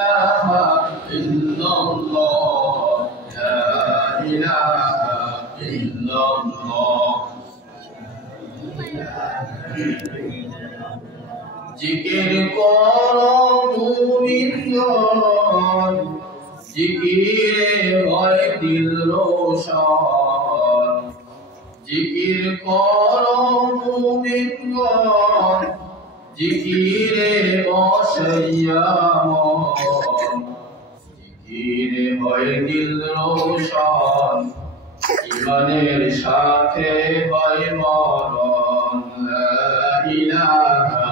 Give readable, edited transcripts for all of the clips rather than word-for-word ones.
ইলাহা ইল্লাল্লাহ লা ইলাহা ইল্লাল্লাহ জিকির করো মুমিনগণ জিকিরে হয় দিল রোশন জিকির করো মুমিনগণ জিকিরে বসাইয়া মন জিকিরে হয় দিল রোশন ইমানের সাথে হয় মরণ লা ইলাহা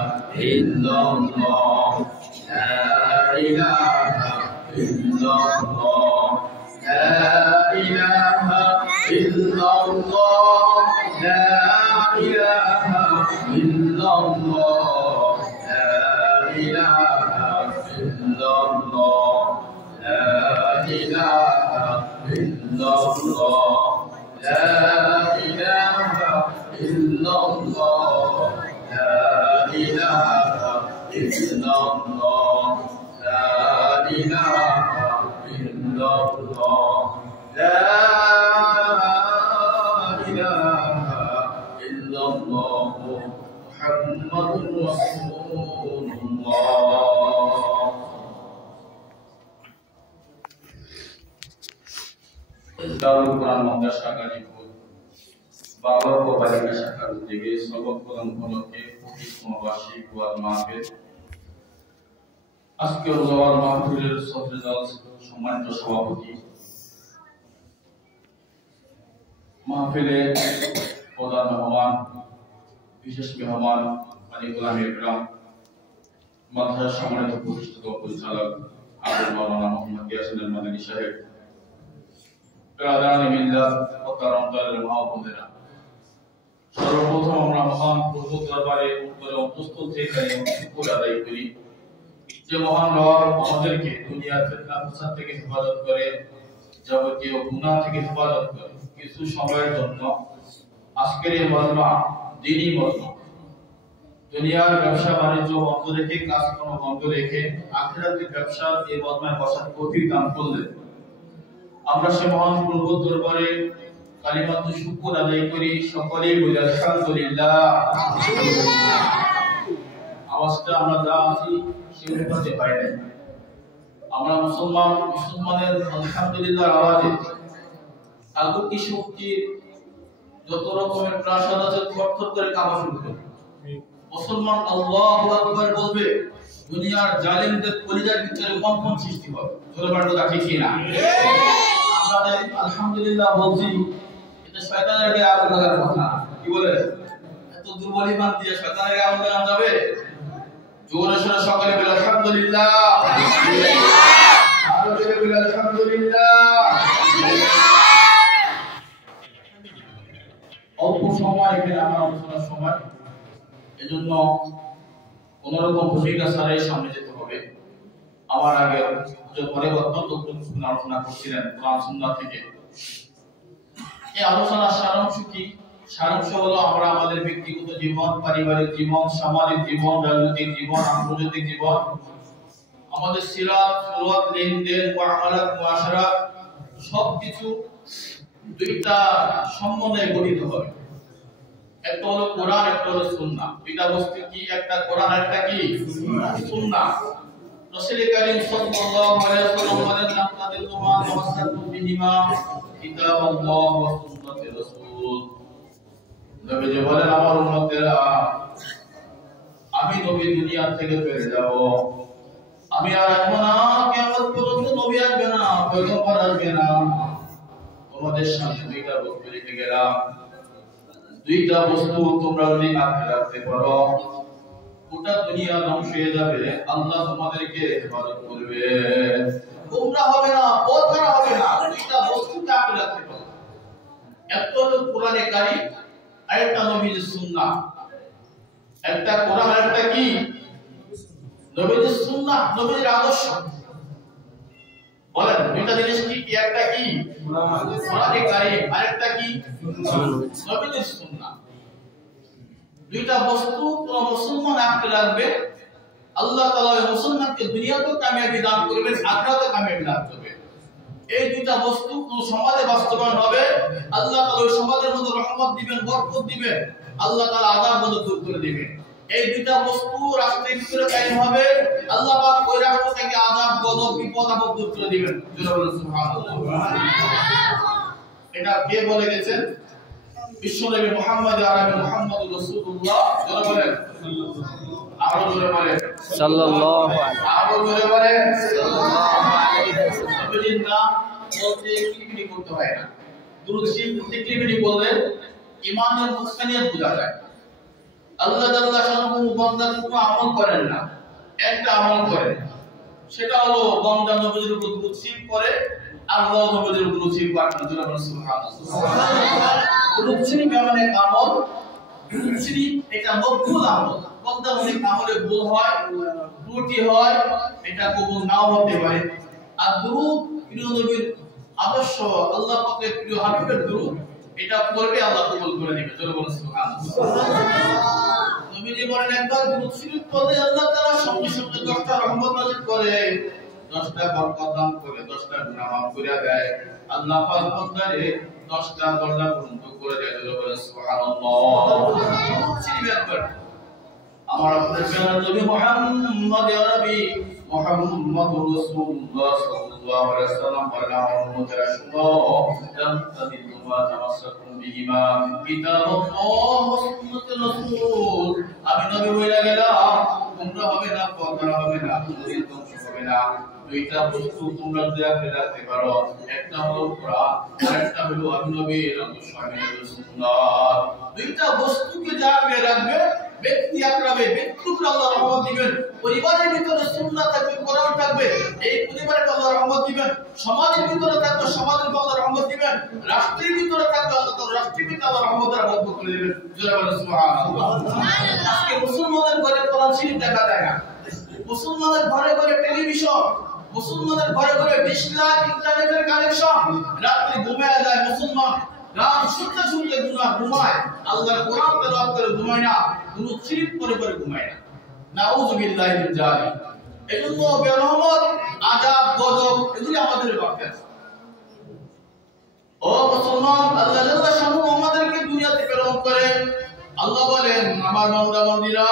ইল্লাল্লাহ লা ইলাহা ইল্লাল্লাহ লা ইলাহা ইল্লাল্লাহ লা ইলাহা ইল্লাল্লাহ লা ইলাহা ইল্লাল্লাহ লা ইলাহা ইল্লাল্লাহ لا إله إلا الله لا إله إلا الله لا إله إلا الله لا إله إلا الله محمد رسول الله দারুল কোরআন মাদ্রাসা গাজীপুর বাবা ও বালিকা শাখার উদ্যোগে সবক প্রদান উপলক্ষে 25তম বার্ষিক ওয়াজ মাহফিল আজকের ওয়াজ মাহফিলের সদরদল সম্মানিত সভাপতি মাহফিলে প্রধান মেহমান বিশেষ মেহমান আলিকুল ইকরাম মাদ্রাসা সম্মানিত প্রতিষ্ঠিত পরিচালক আবুল মাওলানা মোহাম্মদ ইয়াসিন আল মাদানী সাহেব প্রাদান মিল্লাত মুহতারাম মাহবুবেরা সর্বপ্রথম আমরা মহান প্রভু দরবারে উত্তরে অন্তঃস্থল থেকে শুকর আদায় করি যে মহান রব আমাদেরকে দুনিয়ার ফিতনা ফাসাদ থেকে হেফাজত করে যাবতীয় গুনাহ থেকে হেফাজত করে কিছু সময়ের জন্য আজকের এই মজমা দ্বীনি মজমা দুনিয়ার ব্যবসা বাণিজ্য বন্ধ রেখে কাজকর্ম বন্ধ রেখে আখিরাতের ব্যবসার এই মজমায় বসার তৌফিক দান করলেন আমরা সে মহান প্রভু দরবারে কালিমাতু শুকর আদায় করি সকলেই বলি আলহামদুলিল্লাহ আওয়াজটা আমরা যা আছি সে অনুপাতে পাই নাই আমরা মুসলমানের আলহামদুলিল্লাহ আওয়াজে আগুকি শক্তি যত রকমের প্রাসাদ আছে থরথর করে কাঁপা শুরু করে মুসলমান আল্লাহু আকবার বলবে দুনিয়ার জালিমদের কলিজার ভিতরে কম্পন সৃষ্টি হবে জোরে বলো তা ঠিক না আমরা আলহামদুলিল্লাহ বলছি এটা শয়তানের গায়ে আগুন লাগার কথা কি বলে এত দুর্বল ঈমান দিয়ে শয়তানের গায়ে আগুন লাগানো যাবে জোরে সোরে সকলে বলে আলহামদুলিল্লাহ আরো জোরে বলে আলহামদুলিল্লাহ অল্প সময় এখানে আমার আলোচনার সময় এজন্য কোনরকম ভূমিকা ছাড়াই সামনে যেতে হবে আমার আগে যে পরে অত্যন্ত গুরুত্বপূর্ণ আলোচনা করছিলেন কোরআন সুন্নাহ থেকে এই আলোচনার সারাংশ কি সারাংশ হলো আমরা আমাদের ব্যক্তিগত জীবন পারিবারিক জীবন সামাজিক জীবন রাজনৈতিক জীবন আন্তর্জাতিক জীবন আমাদের সিরাত সুরাত লেনদেন মুআমালাত মুআশারাত সবকিছু দুইটা সম্বন্ধে গঠিত হবে একটা হলো কোরআন একটা হলো সুন্নাহ দুইটা বস্তু কি একটা কোরআন একটা কি সুন্নাহ রাসূল কারীম সাল্লাল্লাহু আলাইহি ওয়াসাল্লাম বলেন নাকাদিলুমা তামাসসাকু বিহিমা কিতাবাল্লাহ ওয়া সুন্নাতে রাসূল নবী যে বলেন আমার উম্মতেরা আমি নবী দুনিয়া থেকে চলে যাব আমি আর আসব না কিয়ামত পর্যন্ত নবী আসবে না পয়গম্বর আসবে না তোমাদের সামনে দুইটা বস্তু রেখে গেলাম দুইটা বস্তু তোমরা যদি আঁকড়ে রাখতে পারো গোটা দুনিয়া ধ্বংস হয়ে যাবে আল্লাহ তোমাদেরকে হেফাজত করবে গোমরাহ হবে না পথ হারা হবে না দুইটা বস্তুকে আঁকড়ে রাখতে পারো একটা হলো কোরআনে কারীম আর একটা নবীর সুন্নাহ একটা কোরআন আর একটা কি নবীর সুন্নাহ নবীর আদর্শ বলেন দুইটা জিনিস কি একটা কি কোরআনে কারীম আর একটা কি নবীর সুন্নাহ দুইটা বস্তু কোন মুসলমান আঁকড়ে রাখবে আল্লাহ তাআলা ওই মুসলমানকে দুনিয়াতেও কামিয়াবি দান করবেন, আখিরাতেও কামিয়াবি দান করবেন। এই দুইটা বস্তু কোন সমাজে বাস্তবায়ন হবে, আল্লাহ তাআলা ওই সমাজের মধ্যে রহমত দিবেন, বরকত দিবেন, আল্লাহ তাআলা আযাব বন্ধ দূর করে দিবেন। এই দুইটা বস্তু রাষ্ট্রের ভিতরে কায়েম হবে, আল্লাহ পাক ওই রাষ্ট্র থেকে আযাব, গজব, বিপদ আপদ দূর করে দিবেন। জোরে বলুন সুবহানাল্লাহ। এটা কে বলে গেছেন? বিশ্বনবী মুহাম্মদ আরবি মুহাম্মদুর রাসূলুল্লাহ। জোরে বলেন আরো জোরে বলেন সাল্লাল্লাহু আলাইহি আরো জোরে বলেন সাল্লাল্লাহু আলাইহি ওয়াসাল্লাম। নবীর নাম বলতে কিলিবিলি করতে হয় না। দুরূদ শরীফ কিলিবিলি বললে ঈমানের মুসকানিয়ত বোঝা যায়। আল্লাহ তাআলা শানুহু বান্দা কোনো আমল করেন না, একটা আমল করেন, সেটা হলো বান্দা নবীর উপর দুরূদ শরীফ পড়ে, আল্লাহ নবীর উপর দুরূদ শরীফ পাঠ করে। জোরে বলেন সুবহানাল্লাহ। দুরূদ শরীফ মানে আমল, দুরূদ শরীফ এটা মকবুল আমল। বান্দা অনেক আমলে ভুল হয়, ত্রুটি হয়, এটা কবুল নাও হতে পারে। আর দুরূদ প্রিয় নবীর আদর্শ, আল্লাহ পাকের প্রিয় হাবিবের দুরূদ, এটা পড়বে আল্লাহ কবুল করে নেবে। জোরে বলেন সুবহানাল্লাহ। নবীজি বলেন একবার দুরূদ শরীফ পড়লে আল্লাহ তাআলা সঙ্গে সঙ্গে 10টা রহমত নাযিল করে, 10টা বরকত দান করে, 10টা গুনাহ মাফ করে দেয়। আল্লাহ পাক বান্দারে 10টা দরজা পূর্ণ করে দেয়। জোরে বলেন সুবহানাল্লাহ। দুরূদ শরীফ একবার আমার আপনাদের প্রিয় নবী মুহাম্মদ আরবি মুহাম্মদুর রাসূলুল্লাহ সাল্লাল্লাহু আলাইহি ওয়াসাল্লাম বলেন, আমার উম্মতেরা শুনো, লাম তাদিল্লু মা তামাসসাকুম বিহিমা কিতাবুল্লাহ ওয়া সুন্নাতুর রাসূল। আমি নবী বলে গেলাম, তোমরা হবে না, পথহারা হবে না, তোমাদের ধ্বংস হবে না। দুইটা বস্তু তোমরা যদি আঁকড়ে রাখতে পারো, একটা হলো কোরআন, আরেকটা হলো আমি নবীর আদর্শ, আমি নবীর সুন্নাত। দুইটা বস্তুকে যা আঁকড়ে রাখবে, ব্যক্তি আঁকড়াবে, ব্যক্তির উপর আল্লাহ রহমত দিবেন। পরিবারের ভিতরে সুন্নাত থাকবে, কোরআন থাকবে, এই পরিবারে আল্লাহ রহমত দিবেন। সমাজের ভিতরে থাকবে, সমাজের আল্লাহ রহমত দিবেন। রাষ্ট্রের ভিতরে থাকবে, আল্লাহ তাআলা রাষ্ট্রের ভিতরে আল্লাহ রহমতের বরকত করে দিবেন। জোরে বলেন সুবহানাল্লাহ। আজকে মুসলমানদের ঘরে কোরআন শরীফ দেখা যায় না, মুসলমানদের ঘরে ঘরে টেলিভিশন, মুসলমানদের ঘরে ঘরে 20 লাখ ইন্টারনেটের কানেকশন। রাতে ঘুমায় যায় মুসলমান, গান শুনতে শুনতে ঘুমায়, আল্লাহর কোরআন তেলাওয়াত করে ঘুমায় না, দুরূদ শরীফ পড়ে পড়ে ঘুমায় না। নাউযু বিল্লাহি মিন যালিক। এজন্য বেরহমত, আযাব, গজব এগুলি আমাদের বাকি আছে। ও মুসলমান, আল্লাহ জাল্লা শানহু আমাদেরকে দুনিয়াতে প্রেরণ করে। আল্লাহ বলেন, আমার বান্দা বান্দীরা,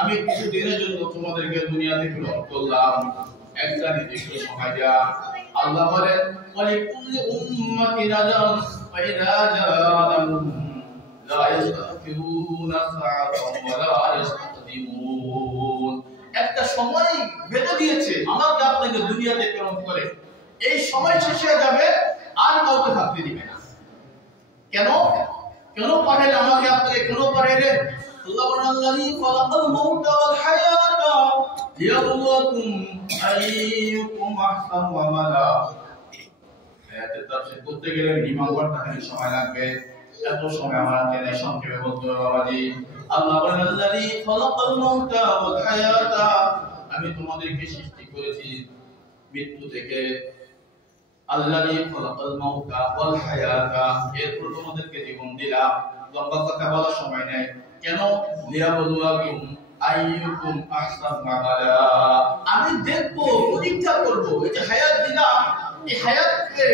আমি কিছু দিনের জন্য তোমাদেরকে দুনিয়াতে প্রেরণ করলাম, একটা নির্দিষ্ট সময় দেয়া। আল্লাহ বলেন, ওয়ালিকুল্লি উম্মাতিন আজাল ফাইদা জাআলাহুম লা ইস্তাখিরুনা সাআতান ওয়া লা ইস্তাকদিমুন। একটা সময় বেঁধে দিয়েছে আমাকে আপনাকে দুনিয়াতে প্রেরণ করে, এই সময় শেষ হয়ে যাবে, আর কাউকে থাকতে দিবে না। কেন কেন পাঠাইলেন আমাকে আপনাকে, কেন পাঠাইলেন? আল্লাহ বলেন, আল্লাযী খালাকাল মাউতা ওয়াল হায়াতা লিয়াবলুয়াকুম আইয়ুকুম আহসানু আমালা। আয়াতের তাফসীর করতে গেলে মিনিমাম ঘন্টা খানিক সময় লাগবে, এত সময় আমার হাতে নেই, সংক্ষেপে বলতে হবে বাবাজি। আল্লাহ বলেন, আল্লাযী খালাকাল মাউতা ওয়াল হায়াতা, আমি তোমাদেরকে সৃষ্টি করেছি মৃত্যু থেকে। আল্লাযী খালাকাল মাউতা ওয়াল হায়াতা, এরপর তোমাদেরকে জীবন দিলাম। লম্বা কথা বলার সময় নেই। কেন? লিয়াবলুয়াকুম আইয়ুকুম আহসানু আমালা, আমি দেখবো, পরীক্ষা করব। এই যে হায়াত দিলাম, এই হায়াতকে,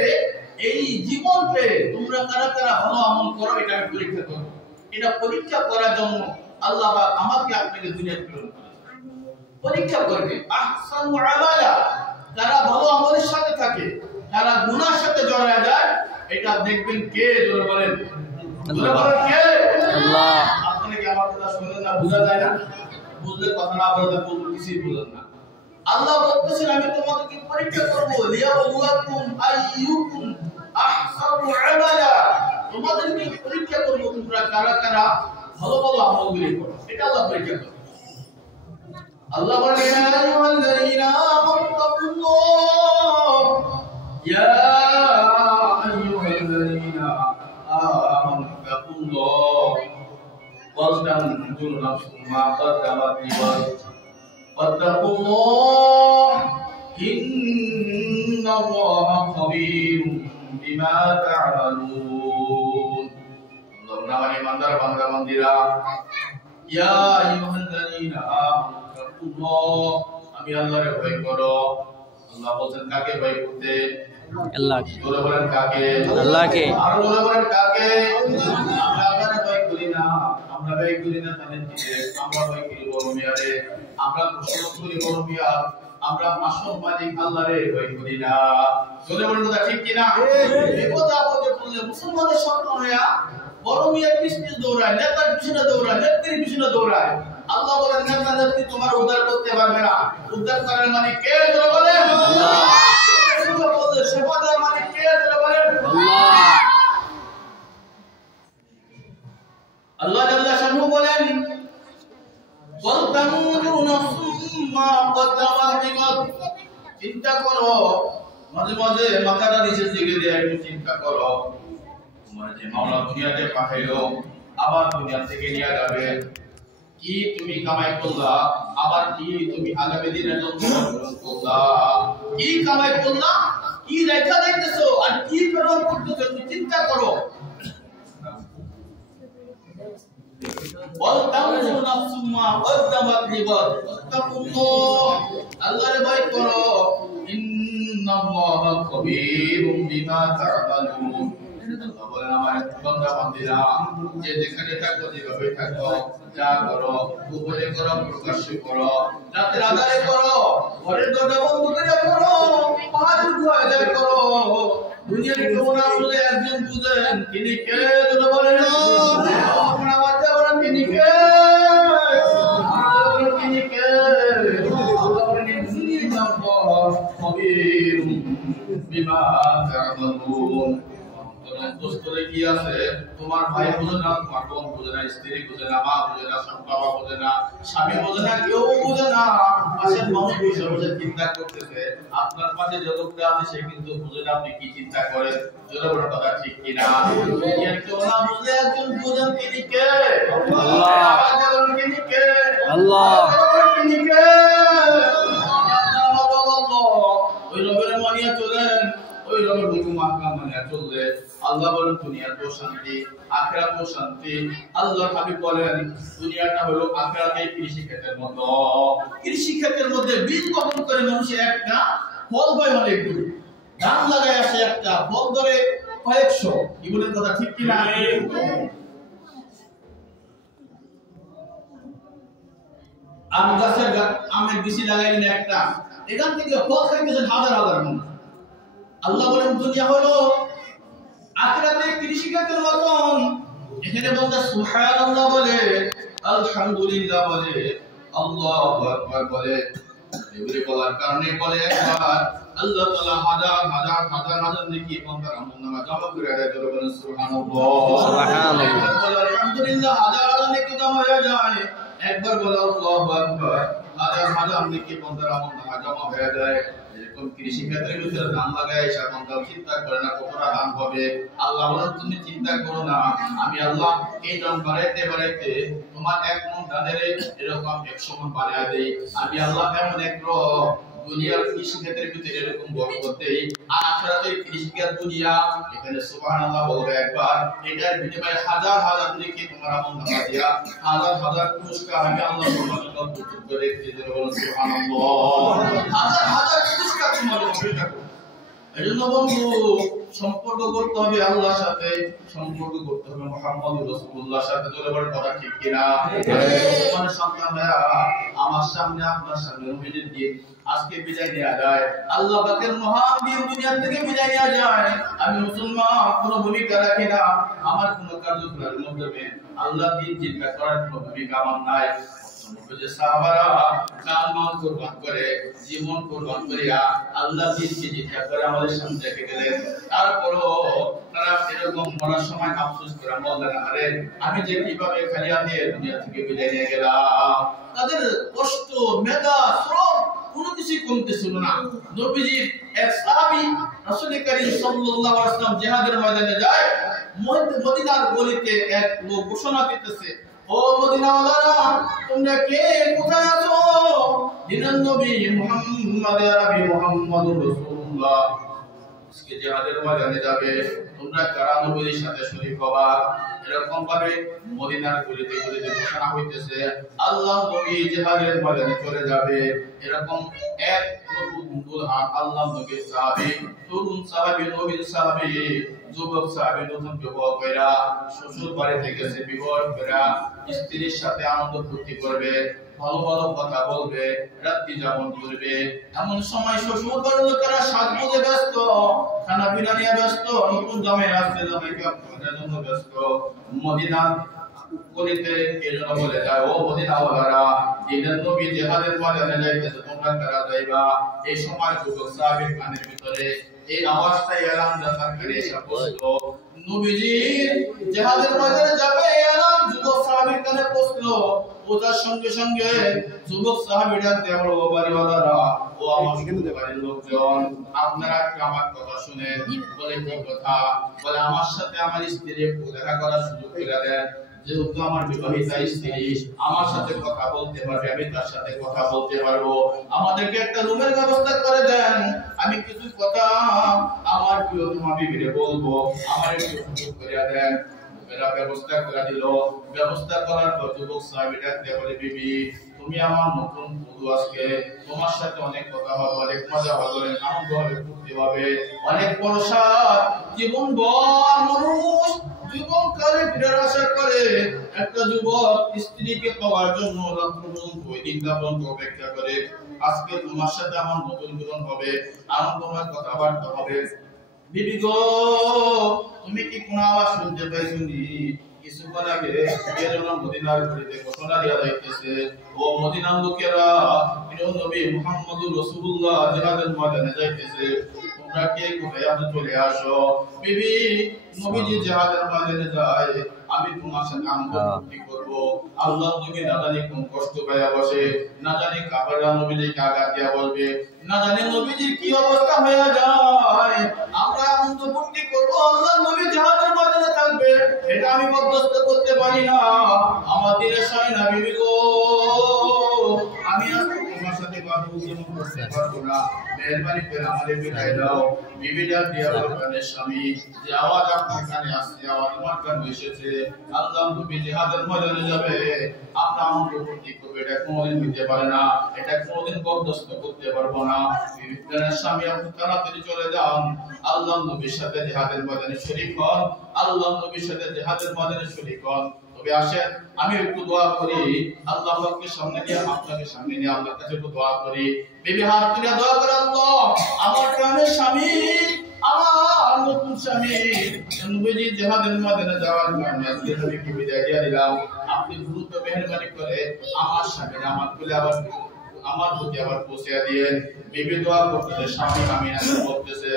এই জীবনকে তোমরা কারা কারা ভালো আমল করো, এটা আমি পরীক্ষা করব। এটা পরীক্ষা করার জন্য আল্লাহ পাক আমাকে আপনাকে দুনিয়াতে প্রেরণ করেছেন, পরীক্ষা করবে। আহসানু আমালা, যারা ভালো আমলের সাথে থাকে, যারা গুনাহের সাথে জড়ায় যায়, এটা দেখবেন কে? জোরে বলেন, জোরে বলেন কে? আল্লাহ। আপনারা কি আমার কথা শুনেন না? বুঝা যায় না? বুঝলে কথা না বললে বলতে কিছুই বুঝেন না। আল্লাহ বলতেছেন, আমি তোমাদেরকে পরীক্ষা করব, লিয়াবলুয়াকুম আইয়ুকুম আহসানু আমালা, তোমাদেরকে পরীক্ষা করব তোমরা কারা কারা ভালো ভালো আমলগুলি করো, এটা আল্লাহ পরীক্ষা করবে। আল্লাহ বলেন, ইয়া আইয়ুহাল্লাযীনা আমানু তাকুল্লাহ, ইয়া আইয়ুহাল্লাযীনা আমানু তাকুল্লাহ ওয়ালতানজুর নাফসুম মা কাদ্দামাত লিগাদ ওয়াত্তাকুল্লাহ ইন্নাল্লাহা খাবীরুম বিমা তা'মালুন। আল্লাহর নামে ইমানদার বান্দা বান্দীরা, ইয়া আইয়ুহাল্লাযীনা আমানু তাকুল্লাহ, আমি আল্লাহরে ভয় করো। আল্লাহ বলেন কাকে ভয় করতে? আল্লাহকে। বলে বলেন কাকে? আল্লাহকে। আর বলে বলেন কাকে? আমরা আল্লাহরে ভয় করি না। আমরা ভয় করি না তাহলে দিকে আমরা ভয় করি বড় মিয়ারে। আমরা প্রশ্ন করি বড় মিয়া, আমরা আসল মালিক আল্লাহরে ভয় করি না। বলে বলেন কথা ঠিক কিনা? বিপদ আপদে পড়লে মুসলমানের স্বপ্ন হইয়া বড় মিয়ার পিছনে দৌড়ায়, নেতার পিছনে দৌড়ায়, নেত্রীর পিছনে দৌড়ায়। আল্লাহ বলেন নেতা নেত্রী তোমার উদ্ধার করতে পারবে না। উদ্ধার করার মালিক কে? জোরে বলেন আল্লাহ। সেবা দেওয়ার মালিক কে? জোরে বলেন আল্লাহ। আল্লাহ জাল্লা শানহু বলেন ওয়াল তানজুরু নাফসুম মা কদ্দামাত লিগাদ। চিন্তা করো, মাঝে মাঝে মাথাটা নিচের দিকে দিয়ে একটু চিন্তা করো, তোমার যে মাওলা দুনিয়াতে পাঠাইলো আবার দুনিয়া থেকে নিয়ে যাবে, কি তুমি কামাই করলা, আবার কি তুমি আগামী দিনের জন্য করলা, কি কামাই করলা, কি রেখা যাইতেছো আর কি প্রেরণ করতেছো, তুমি চিন্তা করো। বল তানজুরু নাফসুম মা কদ্দামাত লিগাদ ওয়াত্তাকুল্লাহ, আল্লাহর ভয় করো। ইন্নাল্লাহা খাবীরুম বিমা তা'মালুন। আল্লাহ বলেন আমার বান্দা বান্দিরা যে যেখানে থাকো যেভাবে থাকো, যা করো গোপনে করো প্রকাশ্যে করো, রাতের আধারে করো, ঘরের দরজা বন্ধ করে করো, পাহাড়ের গুহায় যায় করো, দুনিয়ার কেউ না শুনে একজন বুঝেন তিনি কে? জোরে বলেন আপনারা বাচ্চা বলেন তিনি কে? বলেন তিনি কে? আল্লাহ বলেন ইন্নাল্লাহা খাবীরুম বিমা তা'মালুন। অন্তঃস্থলে কি আছে তোমার ভাই বোঝে না, তোমার বোন বোঝে না, স্ত্রী বোঝে না, মা বোঝে না, বাবা বোঝে না, স্বামী বোঝে না, কেউ বোঝে না। পাশের মানুষ বসে বসে চিন্তা করতেছে, আপনার পাশে যে লোকটা আছে সে কিন্তু বোঝে না আপনি কি চিন্তা করেন। জোরে বড় কথা ঠিক কিনা? কেউ না বুঝলে একজন বোঝেন তিনি কে? আল্লাহ। তিনি কে? আল্লাহ। তিনি কে? ওই রবের মানিয়ে চলেন, ওই রবের হুকুম আহকাম মানিয়ে চললে আল্লাহ বলেন দুনিয়াতেও শান্তি, আখিরাতেও শান্তি। আল্লাহ হাবিব বলেন দুনিয়াটা হলো আখিরাতের কৃষি ক্ষেতের মতো। কৃষি ক্ষেতের মধ্যে বীজ বপন করে মানুষের একটা ফল পায় অনেকগুলো, ধান লাগায় আসে একটা ফল ধরে কয়েকশো। কি বলেন কথা ঠিক কিনা? আম গাছের আমের বিচি লাগাইলেন একটা, এখান থেকে ফল খাইতেছেন হাজার হাজার মানুষ। আল্লাহ বলেন দুনিয়া হলো আখিরাতে কৃষি ক্ষেতের মতন। এখানে বান্দা সুবহানাল্লাহ বলে, আলহামদুলিল্লাহ বলে, আল্লাহু আকবার বলে, এগুলি বলার কারণে বলে একবার আল্লাহ তাআলা হাজার হাজার হাজার হাজার নেকি বান্দার আমলনামা জমা করে দেয়। জোরে বলেন সুবহানাল্লাহ। সুবহানাল্লাহ। আলহামদুলিল্লাহ হাজার হাজার নেকি জমা হয়ে যায়। একবার বলে আল্লাহু আকবার, হাজার হাজার নেকি বান্দার আমলনামা জমা হয়ে যায়। এরকম কৃষি ক্ষেত্রের ভিতরে ধান লাগায় সে বান্দা চিন্তা করে না কতটা ধান হবে। আল্লাহ বলেন তুমি চিন্তা করো না, আমি আল্লাহ এই ধান বাড়াইতে বাড়াইতে তোমার এক মন ধানের এরকম 100 মন বাড়ায় দেই। আমি আল্লাহ এমন এক রব, দুনিয়ার কৃষি ক্ষেত্রের ভিতরে এরকম বরকত দেই, আর আখিরাতের কৃষি ক্ষেত দুনিয়া। এখানে সুবহানাল্লাহ বলবে একবার, এটার বিনিময়ে হাজার হাজার নেকি তোমার আমলনামা দিয়া হাজার হাজার পুরস্কার আমি আল্লাহ সুবহানাল্লাহ প্রস্তুত করে রেখেছি। বলুন সুবহানাল্লাহ। হাজার হাজার পুরস্কার তোমার অপেক্ষা করছে। এজন্য বন্ধু সম্পর্ক করতে হবে আল্লাহর সাথে, সম্পর্ক করতে হবে মুহাম্মদুর রাসূলুল্লাহর সাথে। জোরে বলেন কথা ঠিক কিনা? মানে সন্তানরা আমার সামনে আপনার সামনে নবীজির দিন আজকে বিদায় নেওয়া যায়, আল্লাহ পাকের মহান দিন দুনিয়া থেকে বিদায় নেওয়া যায়। আমি মুসলমান কোনো ভূমিকা রাখি না, আমার কোনো কার্যক্রমের মধ্যে আল্লাহ দিন চিন্তা করার কোনো ভূমিকা আমার নাই। যে সাহাবারা জান মাল কুরবান করে, জীবন কুরবান করিয়া আল্লাহ দিনকে চিন্তা করে আমাদের সামনে রেখে গেলেন। তারপরও তারা এরকম মরার সময় আফসোস করে বললেন, আরে আমি যে কিভাবে খালি হাতে দুনিয়া থেকে বিদায় নিয়ে গেলাম। তাদের কষ্ট, মেধা, শ্রম কোনো কিছু কমতে ছিল না। নবীজির এক সাহাবী রাসূল করিম সাল্লাল্লাহু আলাইহি ওয়াসাল্লাম জিহাদের ময়দানে যায়, মদিনার গলিতে এক লোক ঘোষণা দিতেছে, ও মদিনাওয়ালারা তোমরা কে কোথায় আছো? দিনের নবী মুহাম্মদ আরবি মুহাম্মদুর রাসূলুল্লাহ আজকে জিহাদের ময়দানে যাবে তোমরা কারা নবীর সাথে শরীক হবা এরকম ভাবে মদিনার গলিতে গলিতে ঘোষণা হইতেছে আল্লাহ নবী জিহাদের ময়দানে চলে যাবে এরকম এক নতুন আল্লাহ নবীর সাহাবী তরুণ সাহাবী নবীর সাহাবী যুবক সাহাবী নতুন বিবাহ কইরা শ্বশুর বাড়ি থেকে সে বিবাহ কইরা স্ত্রীর সাথে আনন্দ ফুর্তি করবে ভালো ভালো কথা বলবে রাত্রি যাপন করবে এমন সময় শ্বশুর বাড়ির লোকেরা সাজগোজে ব্যস্ত খানা পিনা নিয়ে ব্যস্ত নতুন জামাই আসছে জামাইকে আপনাদের জন্য ব্যস্ত মদিনা গলিতে এজন্য বলে যায় ও মদিনাওয়ালারা দিনের নবী জিহাদের ময়দানে যাইতেছে তোমরা কারা যাইবা এই সময় যুবক সাহাবীর কানের ভিতরে এই আওয়াজটা এলান যাতার করে এসে পৌঁছলো নবীজি জিহাদের ময়দানে যাবে এলান যুবক সাহাবীর কানে পৌঁছলো ওটার সঙ্গে সঙ্গে যুবক সাহাবী ডাক দিয়ে বলল ও বাড়িওয়ালারা ও আমার বাড়ির লোকজন আপনারা আমার কথা শুনেন বলে কি কথা বলে আমার সাথে আমার স্ত্রীর দেখা করার সুযোগ করে দেন যেহেতু আমার বিবাহিতা স্ত্রী আমার সাথে কথা বলতে পারবে আমি তার সাথে কথা বলতে পারবো আমাদেরকে একটা রুমের ব্যবস্থা করে দেন আমি কিছু কথা আমার প্রিয়তমা বিবিরে বলবো আমার একটু সুযোগ করে দেন এরা ব্যবস্থা করে দিল ব্যবস্থা করার পর যুবক সাহাবী ডাকতে বলে বিবি তুমি আমার নতুন বধূ আজকে তোমার সাথে অনেক কথা হবে অনেক মজা হবে আনন্দ হবে ফুর্তি হবে অনেক প্রসাদ জীবন ভর মানুষ জীবন কালে ফিরার আশা করে একটা যুবক স্ত্রীকে পাওয়ার জন্য রাত্র পর্যন্ত ওই দিনটা পর্যন্ত অপেক্ষা করে আজকে তোমার সাথে আমার নতুন মিলন হবে আনন্দময় কথাবার্তা হবে বিবি গো তুমি কি কোন আওয়াজ শুনতে পাইছো নি কিছুক্ষণ আগে এজন্য মদিনার গলিতে ঘোষণা দেয়া যাইতেছে ও মদিনার লোকেরা প্রিয় নবী মুহাম্মদুর রাসূলুল্লাহ জিহাদের ময়দানে যাইতেছে তোমরা কে কোথায় আছো চলে আসো বিবি নবীজি জিহাদের ময়দানে যায় আমি তোমার সাথে আনন্দ ফুর্তি করব আল্লাহ নবী না জানি কোন কষ্ট পায়া বসে না জানি কাফেররা নবীজিকে আঘাত দিয়া বলবে না জানি নবীজির কি অবস্থা হয়ে যায় আমরা আনন্দ ফুর্তি করব আল্লাহ নবী জিহাদের ময়দানে থাকবে এটা আমি বরদাস্ত করতে পারি না আমার দিলে সয় না বিবি গো আমি আজকে তোমার সাথে কথা বলতে পারবো না মেহেরবানি করে আমাদের বিদায় দাও বিবিটা দিয়া বলবেন স্বামী যে আওয়াজ আপনার কানে আসছে আওয়াজ আমার কানে এসেছে আল্লাহ নবী জিহাদের ময়দানে যাবে আমরা আনন্দ ফুর্তি করব এটা কোনোদিন হতে পারে না এটা কোনোদিন বরদাস্ত করতে পারবো না বিবিটার স্বামী আপনি তাড়াতাড়ি চলে যান আল্লাহ নবীর সাথে জিহাদের ময়দানে শরীক হন আল্লাহ নবীর সাথে জিহাদের ময়দানে শরীক হন তবে আসেন আমি একটু দোয়া করি আল্লাহ পাকের সামনে নিয়ে আপনাকে সামনে নিয়ে আল্লাহর কাছে একটু দোয়া করি বিবি হাত তুলে দোয়া করে আল্লাহ আমার প্রাণের স্বামী আমার নতুন স্বামী নবীজি জিহাদের ময়দানে যাওয়ার কারণে আজকে নবীকে বিদায় দিয়ে দিলাম আপনি দ্রুত মেহেরবানি করে আমার স্বামী আমার কোলে আবার আমার প্রতি আবার পৌঁছে দিয়ে বিবি দোয়া করতেছে স্বামী আমি আমিন বলতেছে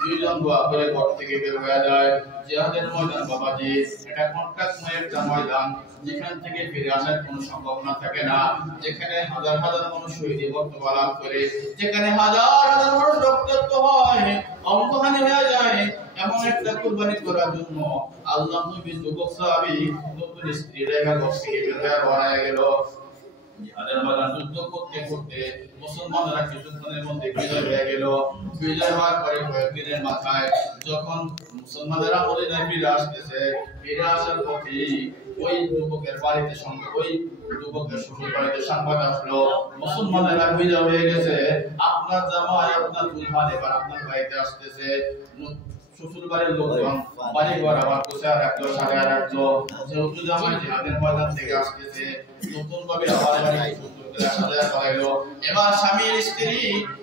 দুইজন দোয়া করে ঘর থেকে বের হয়ে যায় জিহাদের ময়দান বাবাজি এটা কন্ট্রাক্টময় একটা ময়দান যেখান থেকে ফিরে আসার কোনো সম্ভাবনা থাকে না যেখানে হাজার হাজার মানুষ শহীদ বক্তব্য লাভ করে যেখানে হাজার হাজার মানুষ রক্তাক্ত হয় অঙ্গহানি হয়ে যায় এমন একটা কুরবানি করার জন্য আল্লাহ নবী যুবক সাহাবী নতুন স্ত্রী রেখা ঘর থেকে বের হয়ে রওনা হয়ে গেল জিহাদের ময়দান যুদ্ধ করতে করতে মুসলমানরা কিছুক্ষণের মধ্যে বিজয় হয়ে গেল বিজয় হওয়ার পরে কয়েকদিনের মাথায় যখন মুসলমানরা মদিনায় ফিরে আসতেছে ফিরে আসার পথে ওই যুবকের বাড়িতে ওই যুবকের শ্বশুর বাড়িতে সংবাদ আসলো মুসলমানেরা বিজয় হয়ে গেছে আপনার জামাই আপনার দুলহান এবার আপনার বাড়িতে আসতেছে শ্বশুর বাড়ির লোকজন বাড়ি ঘর আবার গোছায় রাখলো সাজায় রাখলো যেহেতু জামাই জিহাদের ময়দান থেকে আসতেছে নতুন ভাবে আবার বাড়ি সাজায় করাইলো এবার স্বামীর স্ত্রী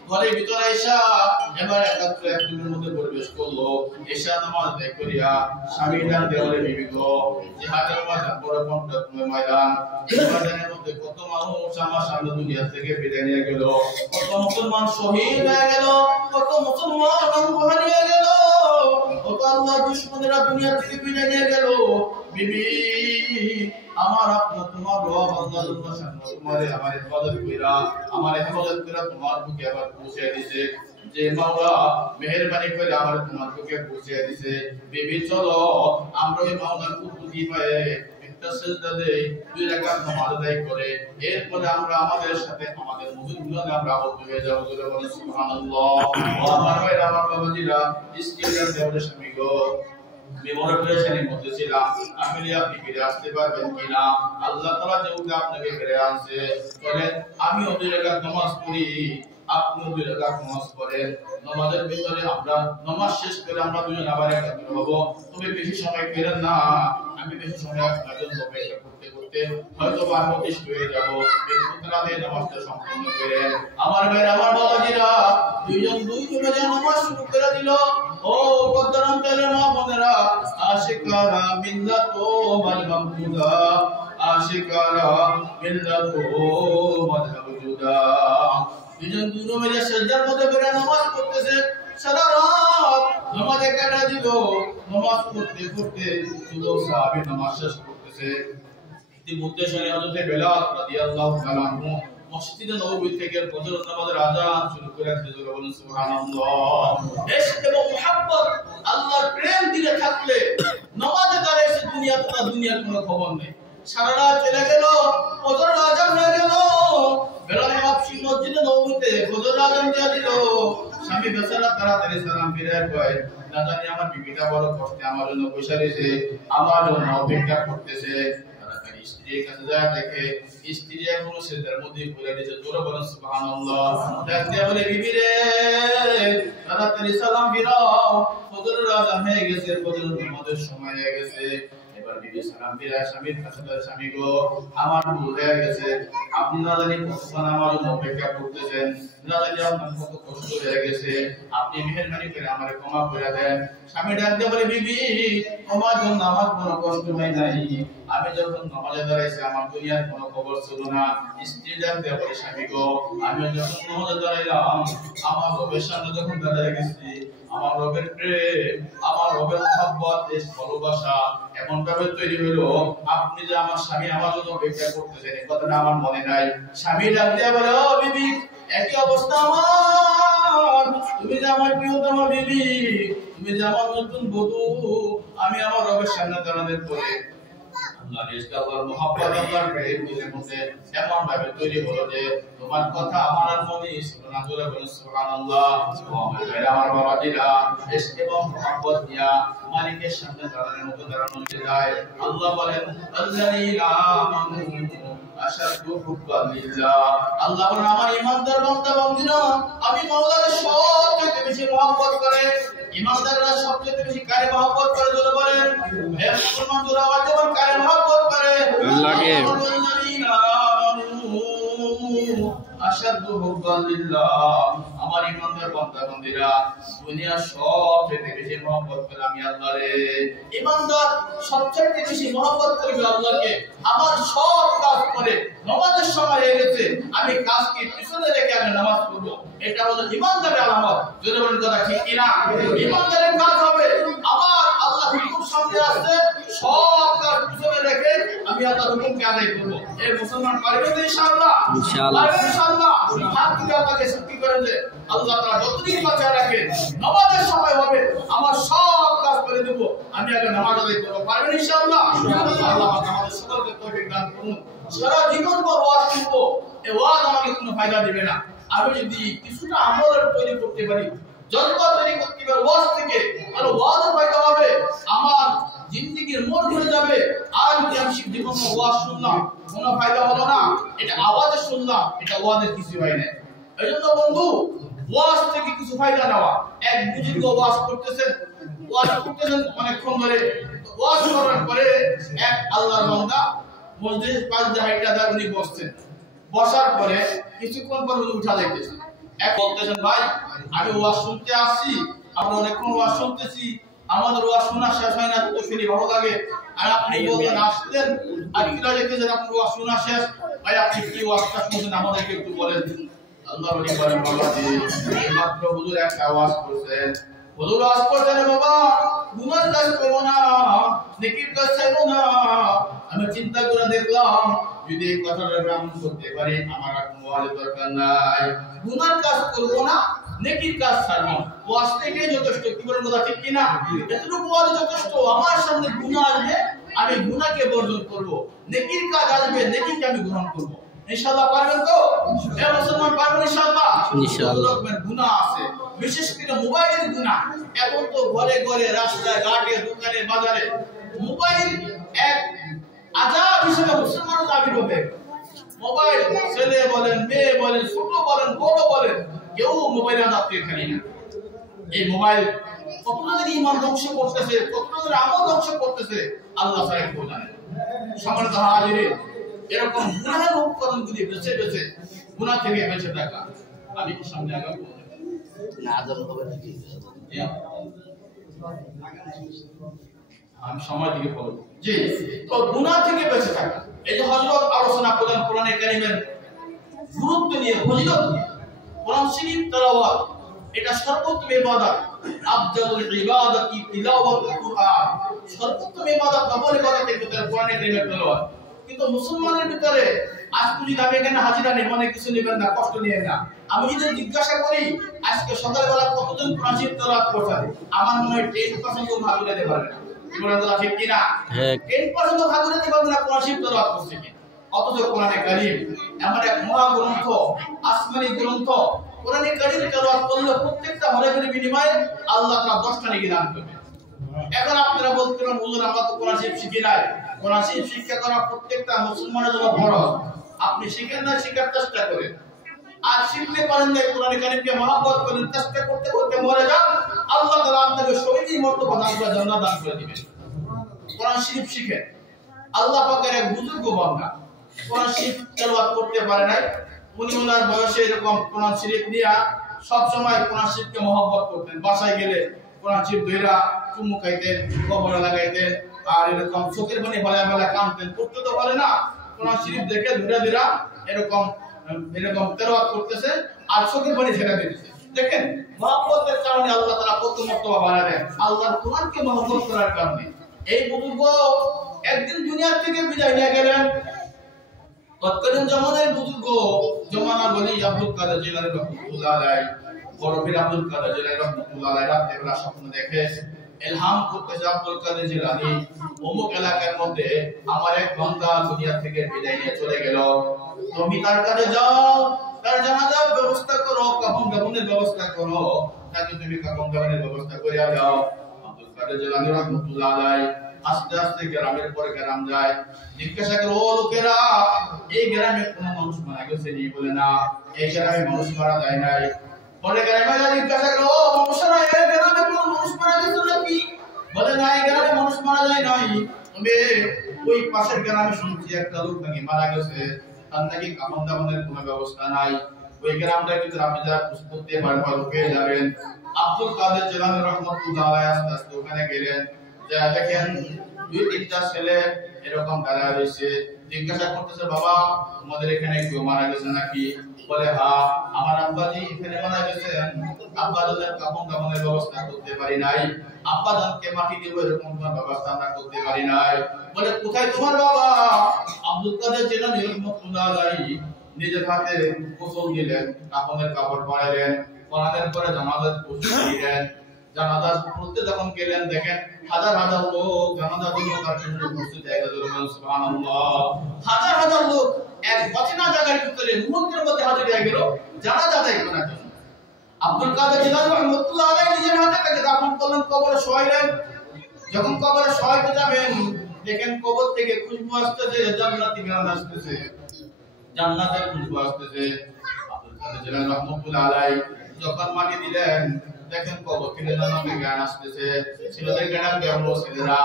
ঘরের ভিতরে এসা এবার একাত্র একদিনের মধ্যে প্রবেশ করলো এসা নামাজ আদায় করিয়া স্বামী ডাক দেওয়ালে বিবি গো জিহাদের ময়দান বড় কণ্ঠময় ময়দান এই ময়দানের মধ্যে কত মানুষ আমার সামনে দুনিয়া থেকে বিদায় নিয়ে গেল কত মুসলমান শহীদ হয়ে গেল কত মুসলমান অঙ্গহানি হয়ে গেল কত আল্লাহর দুশমনেরা দুনিয়া থেকে বিদায় নিয়ে গেল বিবি আমার আপনার তোমার রব আল্লাহর সামনে তোমারে আমার ইবাদত কইরা আমার ইবাদত কইরা তোমার বুকে আবার পৌঁছে দিয়েছে যে মাওলা মেহেরবানি করে আমার তোমার বুকে পৌঁছে দিয়েছে বিবি চলো আমরা ওই মাওলার কুতুবি পায়ে একটা সিজদা দেই, 2 রাকাত নামাজ আদায় করে এরপরে আমরা আমাদের সাথে আমাদের মুমিনগুলো আমরা আবদ্ধ হয়ে যাব। বলে সুবহানাল্লাহ। ও আমার ভাইরা, আমার বাবাজিরা, ইস্তিগফার দেওয়ার স্বামী গো, বিমর পেরেশানির মধ্যে ছিলাম, আপনি ফিরে আসতে পারবেন কিনা? আল্লাহ তাআলা যেহেতু আপনাকে ফিরে আনছে, বলেন আমিও 2 রাকাত নামাজ পড়ি, আপনিও 2 রাকাত নামাজ পড়েন। নামাজের ভিতরে আমরা নামাজ শেষ করে আমরা দুজন আবার একত্র হব। তবে বেশি সময় ফেরেন না, আমি বেশি সময় আপনার জন্য অপেক্ষা করতে করতে হয়তো আমি অতিষ্ঠ হয়ে যাব। রাতে নামাজটা সম্পূর্ণ করে আমার ভাইরা, আমার বাবাজিরা, দুইজন মিলে নামাজ শুরু করে দিল। ও কদরাম তেলে মা বোনেরা, আশিকারা মিল্লাতো ওয়াল মামদুদা, আশিকারা মিল্লাতো ওয়াল মামদুদা। দুইজন মিলে সিজদার মধ্যে পড়ে নামাজ পড়তেছে, সারা রাত নামাজে কাটা দিল। নামাজ পড়তে পড়তে যুবক সাহাবী নামাজ শেষ করতেছে। ইতিমধ্যে হযরত বেলাল রাদিয়াল্লাহু তাআলা আনহু মসজিদে নববী থেকে ফজর নামাজের আযান শুরু করে দিয়েছিল। বলেন সুবহানাল্লাহ। ইশক এবং মুহাব্বত, আল্লাহর প্রেম দিলে থাকলে নামাজে দাঁড়াইছে দুনিয়ার কোনো খবর নেই। সারা রাত চলে গেল, ফজরের আযান হয়ে গেল। বেলাল হাবশী মসজিদে নববীতে ফজরের আযান দিয়ে দিল। স্বামী বেচারা তাড়াতাড়ি সালাম ফিরায় কয়, না জানি আমার বিবিটা বড় কষ্টে আমার জন্য বসে রয়েছে, আমার জন্য অপেক্ষা করতেছে। স্ত্রীর কাছে যায়, দেখে স্ত্রী এখনো সিজদার মধ্যে পড়ে রয়েছে। জোরে বলেন সুবহানাল্লাহ। দেখতে বলে, বিবি রে তাড়াতাড়ি সালাম ফিরাও, ফজরের আযান হয়ে গেছে, ফজরের নামাজের সময় হয়ে গেছে। এবার বিবি সালাম ফিরায় স্বামীর কাছে বলে, স্বামী গো, আমার ভুল হয়ে গেছে, আপনি না জানি কতক্ষণ আমার জন্য অপেক্ষা করতেছেন, না জানি আপনার কত কষ্ট হয়ে গেছে, আপনি মেহেরবানি করে আমারে ক্ষমা করে দেন। স্বামী ডাক দিয়ে বলে, বিবি তোমার জন্য আমার কোনো কষ্ট হয় নাই, আমি যখন নামাজে দাঁড়াইছি আমার দুনিয়ার কোনো খবর ছিল না। স্ত্রী ডাক দিয়ে বলে, স্বামী গো, আমি যখন নামাজে দাঁড়াইলাম, আমার রবের সামনে যখন দাঁড়িয়ে গেছি, আমার রবের প্রেম, আমার রবের মহব্বত, এই ভালোবাসা এমন ভাবে তৈরি হলো, আপনি যে আমার স্বামী আমার জন্য অপেক্ষা করতেছেন এই কথাটা আমার মনে নাই। স্বামী ডাক দিয়ে বলে, ও বিবি, একই অবস্থা আমার, তুমি যে আমার প্রিয়তমা বিবি, তুমি যে আমার নতুন বধূ, আমি আমার রবের সামনে দাঁড়ানোর পরে আল্লাহর ইশক, আল্লাহর মুহাব্বত, আল্লাহর প্রেম দিলের মধ্যে এমন ভাবে তৈরি হলো যে তোমার কথা আমার আর মনে ছিল না। জোরে বলেন সুবহানাল্লাহ। আমার বাবাজিরা, ইশক এবং মুহাব্বত দিয়া মালিকের সামনে দাঁড়ানোর মতো দাঁড়ানো যায়। আল্লাহ বলেন, আল্লাযীনা আমানু আশাদ্দু হুব্বান লিল্লাহ। আল্লাহ বলেন, আমার ঈমানদার বান্দা বান্দীরা আমি মাওলাকে সবচেয়ে বেশি মহব্বত করে। ঈমানদাররা সবচেয়ে বেশি কারে মহব্বত করে? জোরে বলেন, হে মুসলমান, জোরে আওয়াজ দেন, কারে মহব্বত করে? আল্লাহকে। আশাদ্দু হুব্বান লিল্লাহ। আমার ঈমানদার বান্দা বান্দীরা দুনিয়ার সবচেয়ে বেশি মহব্বত করে আমি আল্লাহরে। ঈমানদার সবচেয়ে বেশি মহব্বত করবে আল্লাহকে। আমার সব কাজ করে নামাজের সময় হয়ে গেছে, আমি কাজকে পিছনে রেখে আমি নামাজ পড়ব, এটা হলো ঈমানদারের আলামত। যদি বলেন কথা ঠিক কিনা? ঈমানদারের কাজ হবে আমার আল্লাহ হুকুম সামনে আসছে, সব কাজ পিছনে রেখে আমি আল্লাহর হুকুমকে আদায় করব। এই মুসলমান পারবে তো ইনশাআল্লাহ? ইনশাআল্লাহ ইনশাআল্লাহ। হাত তুলে আল্লাহকে শক্তি করেন যে আল্লাহ তাআলা যতদিন বাঁচিয়ে রাখেন নামাজের সময় হবে আমার সব কাজ করে দেব, আমি আগে নামাজ আদায় করব। পারবেন ইনশাআল্লাহ? আল্লাহ আমাদের সকলকে তৌফিক দান করুন। সারা জীবন পর ওয়াজ শুনব, এই ওয়াজ আমাকে কোনো ফায়দা দিবে না। আমি যদি কিছুটা আমল তৈরি করতে পারি, জজ্বা তৈরি করতে পারি ওয়াজ থেকে, তাহলে ওয়াজের ফায়দা হবে, আমার জিন্দেগির মোড় ঘুরে যাবে। আর যদি আমি জীবন ওয়াজ শুনলাম, কোনো ফায়দা হলো না, এটা আওয়াজে শুনলাম, এটা ওয়াজের কিছু হয় না। এই জন্য বন্ধু, ওয়াজ থেকে কিছু ফায়দা নেওয়া। এক বুজুর্গ ওয়াজ করতেছেন অনেকক্ষণ ধরে, ওয়াজ করার পরে এক আল্লাহর বান্দা মসজিদের পাশ দিয়ে হাইটা দাঁড়িয়ে উনি বসছেন। বসার পরে কিছুক্ষণ পর উনি উঠা যাইতেছে। এক বলতেছেন, ভাই আমি ওয়াজ শুনতে আসছি, আমরা অনেকক্ষণ ওয়াজ শুনতেছি, আমাদের ওয়াজ শোনা শেষ হয় না, তো শুনি ভালো লাগে। আর আপনি বলতেন আসলেন আর কিরা দেখতেছেন আপনার ওয়াজ শোনা শেষ, ভাই আপনি কি ওয়াজটা শুনছেন আমাদেরকে একটু বলেন। আল্লাহ বলি বলেন, বাবা এই মাত্র হুজুর একটা ওয়াজ করছেন, হুজুর ওয়াজ করছেন বাবা গুনার কাজ করো না, নেকির কাজ ছাড়ো না। আমি চিন্তা করে দেখলাম যদি এই কথাটা আমি করতে পারি আমার আর কোনো ওয়াজের দরকার নাই। গুনার কাজ করবো না, নেকির কাজ ছাড়বো, ওয়াজ থেকেই যথেষ্ট। কি বলেন কথা ঠিক কিনা? এতটুকু ওয়াজ যথেষ্ট। আমার সামনে গুনাহ আসবে, আমি গুনাহকে বর্জন করব, নেকির কাজ আসবে, নেকিকে আমি গ্রহণ করব। ইনশাআল্লাহ পারবেন তো? হে মুসলমান, পারবেন ইনশাআল্লাহ? ইনশাআল্লাহ। গুনাহ আছে, বিশেষ করে মোবাইলের গুনাহ। এখন তো ঘরে ঘরে, রাস্তায় ঘাটে, দোকানে বাজারে মোবাইল এক আযাব হিসেবে মুসলমানরা দাবি করে। মোবাইল, ছেলে বলেন, মেয়ে বলেন, ছোট বলেন, বড় বলেন, কেউ মোবাইল আদাতে খালি না। এই মোবাইল কতজনের ঈমান ধ্বংস করতেছে, কতজনের আমল ধ্বংস করতেছে, আল্লাহ ছাড়া কেউ জানে। সম্মানিত হাজিরিন, এরকম গুনাহের উপকরণগুলি বেঁচে বেঁচে, গুনাহ থেকে বেঁচে থাকা। আমি কি সামনে আগাবো না? আদর হবে নাকি? আমি সময় থেকে বলবো। জি, তো গুনাহ থেকে বেঁচে থাকা, এই যে হযরত আলোচনা করলেন কোরআনে কারীমের গুরুত্ব নিয়ে, ফজিলত নিয়ে। কোরআন শরীফ তেলাওয়াত এটা সর্বোত্তম ইবাদত। আফজালুল ইবাদাতি তিলাওয়াতুল কুরআন। সর্বোত্তম ইবাদত নফল ইবাদতের ভিতরে কোরআনে কারীমের তেলাওয়াত। কিন্তু মুসলমানের ভিতরে আজ যদি আমি এখানে হাজিরা নেই, মনে কিছু নেবেন না, কষ্ট নিয়ে না। আমি যদি জিজ্ঞাসা করি আজকে সকালবেলা কতজন কোরআন শরীফ তেলাওয়াত করছেন, আমার মনে হয় 10% ভাগ দিতে পারবে না। ঠিক কিনা? 10% ভাগ দিতে পারবে না কোরআন শরীফ তেলাওয়াত করছে কি। অথচ কোরআনে কারীম এমন এক মহাগ্রন্থ, আসমানী গ্রন্থ। কোরআনে কারীম তেলাওয়াত করলে প্রত্যেকটা হরফের বিনিময়ে আল্লাহ তাআলা 10টা নেকি দান করবে। এখন আপনারা বলতে পারেন, হুজুর আমরা তো কোরআন শরীফ শিখি নাই। কোরআন শরীফ শিক্ষা করা প্রত্যেকটা মুসলমানের জন্য ফরজ। আপনি শিখেন না, শিখার চেষ্টা করেন। আর শিখতে পারেন না, কোরআনে কারীমকে মহব্বত করেন, চেষ্টা করতে করতে মরে যান, আল্লাহ তাআলা আপনাকে শহীদি মর্তবা দান করে, জান্নাত দান করে দিবেন। কোরআন শরীফ শিখেন। আল্লাহ পাকের এক বুজুর্গ বান্দা কোরআন শরীফ তেলাওয়াত করতে পারে নাই। উনি ওনার বয়সে এরকম কোরআন শরীফ নিয়ে সব সময় কোরআন শরীফকে মহব্বত করতেন। বাসায় গেলে কোরআন শরীফ ধইরা চুমু খাইতেন, কবরে লাগাইতেন, আর এরকম চোখের পানি ফেলা ফেলা কাঁদতেন। করতে তো পারে না, কোরআন শরীফ দেখে ধরে ধরে এরকম তেলাওয়াত করতেছে আর চোখের পানি ছেড়ে দিতেছে। দেখেন, মহব্বতের কারণে আল্লাহ তাআলা কত মর্তবা বাড়ালেন, আল্লাহর কোরআনকে মহব্বত করার কারণে। এই বুজুর্গ একদিন দুনিয়া থেকে বিদায় নিয়ে গেলেন। তৎকালীন জামানার বুজুর্গ, জামানার ওলি আব্দুল কাদের জিলানী রাহমাতুল্লাহ আলাইহি, বড় পীর আব্দুল কাদের জিলানী রাহমাতুল্লাহ আলাইহি রাতে বেলা স্বপ্ন দেখে ইলহাম করতেছে, আব্দুল কাদের জিলানী অমুক এলাকার মধ্যে আমার এক বান্দা দুনিয়া থেকে বিদায় নিয়ে চলে গেল। তুমি তার কাছে যাও, তার জানাজার ব্যবস্থা করো, কাফন দাফনের ব্যবস্থা করো, তাকে তুমি কাফন দাফনের ব্যবস্থা করে দাও। আব্দুল কাদের জিলানী রাহমাতুল্লাহ আলাইহি আস্তে আস্তে গ্রামের পরে গ্রাম যায়। জিজ্ঞাসা করে, ও লোকেরা, এই গ্রামে কোন মানুষ মারা গেছে নি? বলে না, এই গ্রামে মানুষ মারা যায় নাই। পরে গ্রামে জিজ্ঞাসা করে, ও মানুষরা, এই গ্রামে কোন মানুষ মারা গেছে নাকি? বলে না, এই গ্রামে মানুষ মারা যায় নাই, তবে ওই পাশের গ্রামে শুনছি একটা লোক নাকি মারা গেছে, তার নাকি কাফন দাফনের কোনো ব্যবস্থা নাই। ওই গ্রামটার ভিতরে আপনি যারা খোঁজ করতে পারেন বা পেয়ে যাবেন। আব্দুল কাদের জিলানী রাহমাতুল্লাহ আলাইহি আস্তে আস্তে ওখানে গেলেন। যা দেখেন 2-3টা ছেলে এরকম দাঁড়ায় রয়েছে। জিজ্ঞাসা করতেছে, বাবা তোমাদের এখানে কেউ মারা গেছে নাকি? বলে, হ্যাঁ আমার আব্বাজি এখানে মারা গেছেন। আব্বাজানের কাফন দাফনের ব্যবস্থা করতে পারি নাই, আব্বাজানকে মাটি দেব এরকম কোনো ব্যবস্থা আমরা করতে পারি নাই। বলে, কোথায় তোমার বাবা? আব্দুল কাদের জিলানী রাহমাতুল্লাহ আলাইহি নিজের হাতে গোসল দিলেন, কাফনের কাপড় পরালেন, পরানোর পরে জানাজার প্রস্তুতি দিলেন। জানাজা পড়তে যখন গেলেন, দেখেন হাজার হাজার লোক জানাজা জন্য তার জন্য উপস্থিত হয়ে গেল। সুবহানাল্লাহ, হাজার হাজার লোক এক অচেনা জায়গার ভিতরে মুহূর্তের মধ্যে হাজির হয়ে গেল জানাজা আদায় করার জন্য। আব্দুল কাদের জিলানী রাহমাতুল্লাহ আলাইহি নিজের হাতে তাকে দাফন করলেন, কবরে শোয়াইলেন। যখন কবরে শোয়াইতে যাবেন, দেখেন কবর থেকে খুশবু আসতেছে, জান্নাতি গান আসতেছে, জান্নাতের খুশবু আসতেছে। আব্দুল কাদের জিলানী রাহমাতুল্লাহ আলাইহি যখন মাটি দিলেন, দেখেন কবর থেকে জান্নাতের গান আসতেছে। ছেলেদের গান কেমন? ছেলেরা,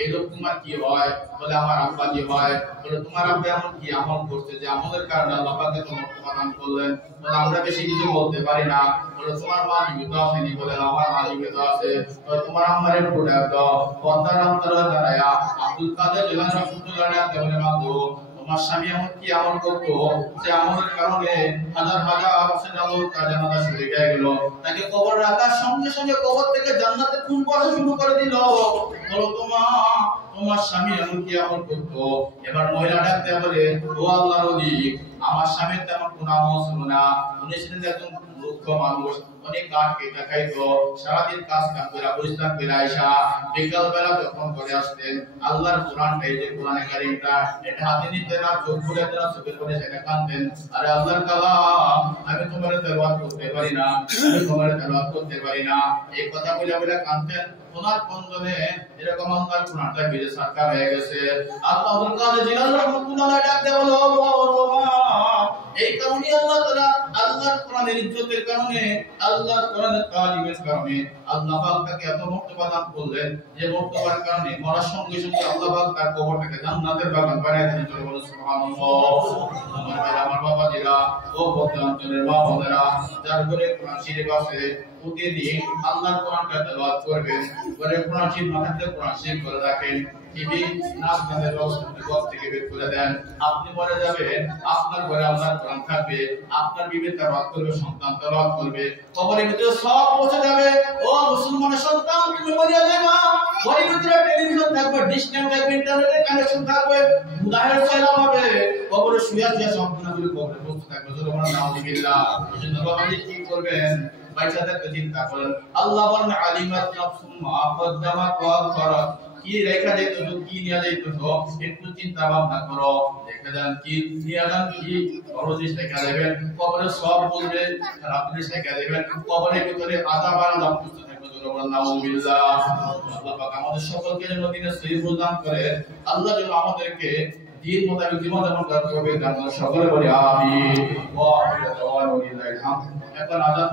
এই লোক তোমার কি হয়? বলে, আমার আব্বা কি হয়? বলে, তোমার আব্বা এমন কি আমল করছে যে আমলের কারণে আল্লাহ পাক তোমাকে প্রদান করলেন? বলে, আমরা বেশি কিছু বলতে পারি না। বলে, তোমার মা জীবিত আসেনি? বলে, আমার মা জীবিত আছে। বলে, তোমার আম্মারে ফুটায় দাও। পর্দার অন্তরে দাঁড়ায়া আব্দুল কাদের জিলানী রাহমাতুল্লাহ আলাইহি বলে, মাগো তোমার স্বামী এমন কি আমল করতো যে আমলের কারণে হাজার হাজার লোক জান্নাতে চলে গেল। তাকে কবর রাখার সঙ্গে সঙ্গে কবর থেকে জান্নাতের খুশবু আসা শুরু করে দিল। বলো, তোমার স্বামী এমন কি আমল করতো? এবার মহিলা ডাকতে বলে, ও আল্লাহর ওলি, আমার স্বামীর তেমন কোনো আমল ছিল না, উনি ছিলেন একজন মূর্খ মানুষ, অনেক কাঠ কেটে খাইতো, সারাদিন কাজ কাম করে পরিশ্রম করে আইসা বিকাল বেলা যখন করে আসতেন আল্লাহর কোরআনটা, এই যে কোরআনে কারীমটা, এটা হাতে নিতেন আর চোখ খুলে দেন, চোখের করে সেটা কাঁদতেন, আরে আল্লাহর কালাম আমি তোমার তেলাওয়াত করতে পারি না, আমি তোমার তেলাওয়াত করতে পারি না, এই কথা বলে বলে কাঁদতেন। ওনার কন্দনে এরকম আল্লাহর কোরআনটা ভিজে সরকার হয়ে গেছে। আল্লাহ আব্দুল কাদের জিলানী রাহমাতুল্লাহ ডাক দেয়া বলো, এই কারণে আল্লাহ তাআলা আল্লাহর কোরআনের ইজ্জতের কারণে, আল্লাহর কোরআনের তালিমের কারণে আল্লাহ পাক তাকে এত মর্যাদা দান করলেন, যে মর্যাদার কারণে মরার সঙ্গে সঙ্গে আল্লাহ পাক তার কবরটাকে জান্নাতের বাগান বানিয়ে দিলেন। জোরে বলো সুবহানাল্লাহ। আমার ভাই, আমার বাবাজিরা, ও ভদ্রাঞ্চলের মা বোনেরা, যার ঘরে কোরআন শরীফ আছে প্রতিদিন আল্লাহর কোরআনটা তেলাওয়াত করবেন, ঘরে কোরআন শরীফ না থাকলে কোরআন শরীফ করে রাখেন, টিভি নাচ গানের ব্যবস্থা থেকে বের করে দেন, আপনি মরে যাবেন, আপনার ঘরে আল্লাহর কোরআন থাকবে, আপনার বিবি তেলাওয়াত করবে, সন্তান তেলাওয়াত করবে, কবরের ভিতরে সব পৌঁছে যাবে। ও মুসলমানের সন্তান, তুমি মরে যাবে, ঘরের ভিতরে টেলিভিশন থাকবে, ডিশ থাকবে, ইন্টারনেটের কানেকশন থাকবে, মুদাহের সালাম হবে, কবরে শুয়ে শুয়ে সম্পূর্ণগুলো কবরে বসে থাকবে। জোরে নাউযুবিল্লাহ। এজন্য বাবাজি কি করবেন, বাইচাদেরকে চিন্তা করেন। আল্লাহ বলেন আলিমাত নাফসুম মা কদ্দামাত ওয়া আখরাত, কি রেখা যাইতো, কি নিয়ে যাইতো, একটু চিন্তা ভাবনা করো, রেখা যান কি নিয়ে যান, কি খরচ রেখা দেবেন, কবরে সব বলবে, খারাপ জিনিস রেখা দেবেন, কবরের ভিতরে আযাব আর লাভ করতে থাকবে। জোরে বলেন নাউযুবিল্লাহ। আল্লাহ পাক আমাদের সকলকে যেন দ্বীনের সহি প্রদান করে, আল্লাহ যেন আমাদেরকে দ্বীন মোতাবেক জীবন যাপন করতে হবে, সকলে বলি আমিন। ওয়া আখিরু দাওয়ানা লিল্লাহিল হামদ। এখন আযান